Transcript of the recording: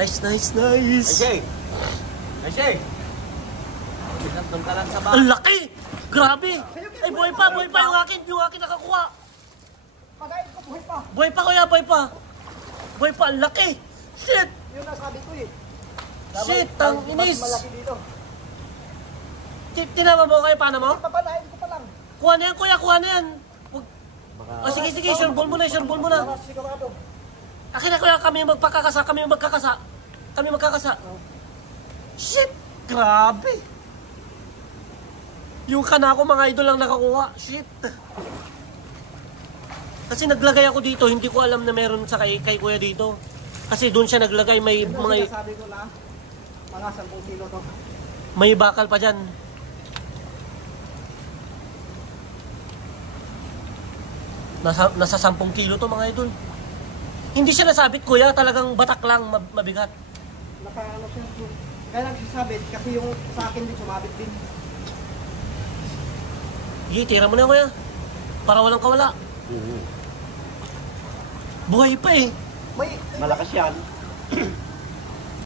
Nice, nice, nice. Ay, Shay! Doon ka lang sa bahay. Ang laki! Grabe! Ay, buhay pa yung akin nakakuha. Pagayin ko, buhay pa. Buhay pa kuya, buhay pa. Buhay pa, ang laki! Shit! Yun nasabi ko eh. Shit, ang inis. Malaki dito. Tinama mo kayo, paano mo? Papalain ko pa lang. Kuha na yan kuya, kuha na yan. Oh, sige, surbol mo na. Sigurado. Akin na kuya, kami magkakasa. Shit! Grabe! Yung kana ko mga idol lang nakakuha. Shit! Kasi naglagay ako dito, hindi ko alam na meron sa kay kuya dito. Kasi doon siya naglagay, may mga... Sabi ko na, mga 10 kilo to. May bakal pa dyan. Nasa 10 kilo to mga idol. Hindi siya nasabit kuya, talagang batak lang, mabigat. Nakaano siya. Kaya nagsasabit kasi yung sa akin din sumabit din. Sige, tira mo na kuya. Para walang kawala. Buhay pa eh. May Malakas yan.